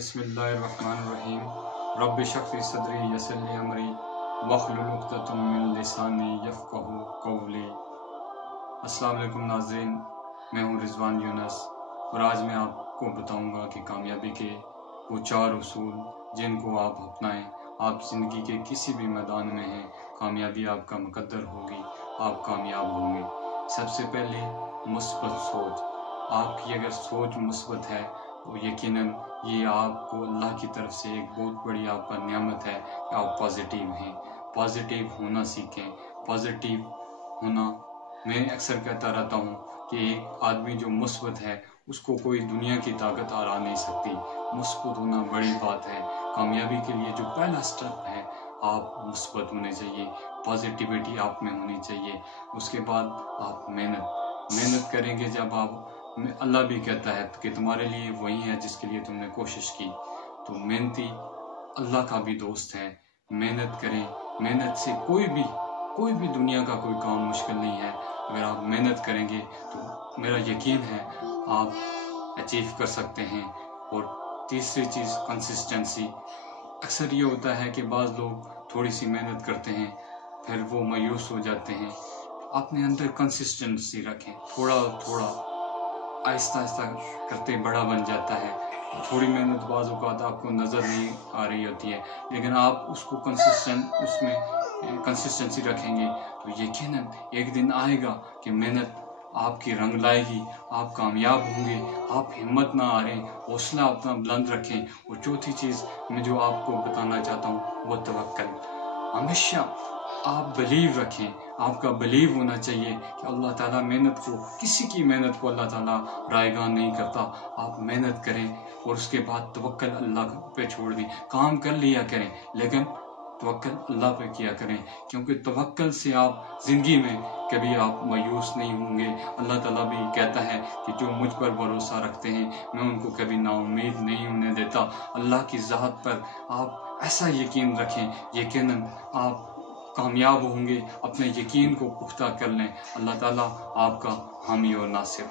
बिस्मिल्लाहिर्रहमानिर्रहीम। रब्बि शफ़ी सदरी यस्सिर ली अमरी वहलुल उक़दतम मिन लिसानी यफ़क़हू क़ौली। अस्सलाम वालेकुम नाज़रीन, मैं हूँ रिज़वान यूनुस और आज मैं आपको बताऊँगा कि कामयाबी के वो 4 उसूल जिनको आप अपनाएं, आप ज़िंदगी के किसी भी मैदान में हैं, कामयाबी आपका मुक़द्दर होगी, आप कामयाब होंगे। सबसे पहले मुस्बत सोच। आपकी अगर सोच मुस्बत है तो यकीनन ये आपको अल्लाह की तरफ से एक बहुत बड़ी आप पर नेमत है कि आप पॉजिटिव हैं। पॉजिटिव होना सीखें। पॉजिटिव होना, मैं अक्सर कहता रहता हूँ कि एक आदमी जो मुस्बत है उसको कोई दुनिया की ताकत हरा नहीं सकती। मुस्बत होना बड़ी बात है। कामयाबी के लिए जो पहला स्टेप है, आप मुस्बत होने चाहिए, पॉजिटिविटी आप में होनी चाहिए। उसके बाद आप मेहनत करेंगे। जब आप, अल्लाह भी कहता है कि तुम्हारे लिए वही है जिसके लिए तुमने कोशिश की। तो मेहनती अल्लाह का भी दोस्त है। मेहनत करें। मेहनत से कोई भी दुनिया का कोई काम मुश्किल नहीं है। अगर आप मेहनत करेंगे तो मेरा यकीन है आप अचीव कर सकते हैं। और तीसरी चीज़ कंसिस्टेंसी। अक्सर ये होता है कि बाज़ लोग थोड़ी सी मेहनत करते हैं फिर वो मायूस हो जाते हैं। अपने अंदर कंसिस्टेंसी रखें। थोड़ा आहिस्ता आहिस्ता करते बड़ा बन जाता है। थोड़ी मेहनत बाज़ औक़ात आपको नज़र नहीं आ रही होती है, लेकिन आप उसको उसमें कंसिस्टेंसी रखेंगे तो यकीनन एक दिन आएगा कि मेहनत आपकी रंग लाएगी, आप कामयाब होंगे। आप हिम्मत ना हारें, हौसला अपना बुलंद रखें। और चौथी चीज़ मैं जो आपको बताना चाहता हूँ वो तवक्कुल। हमेशा आप बिलीव रखें। आपका बिलीव होना चाहिए कि अल्लाह ताला किसी की मेहनत को अल्लाह ताला रायगा नहीं करता। आप मेहनत करें और उसके बाद तवक्कुल अल्लाह पे छोड़ दें। काम कर लिया करें लेकिन तवक्कुल अल्लाह पे किया करें, क्योंकि तवक्कुल से आप ज़िंदगी में कभी आप मायूस नहीं होंगे। अल्लाह ताला भी कहता है कि जो मुझ पर भरोसा रखते हैं मैं उनको कभी नाउम्मीद नहीं होने देता। अल्लाह की ज़ात पर आप ऐसा यकीन रखें, यकीनन आप कामयाब होंगे। अपने यकीन को पुख्ता कर लें। अल्लाह ताला आपका हामी और नासिर।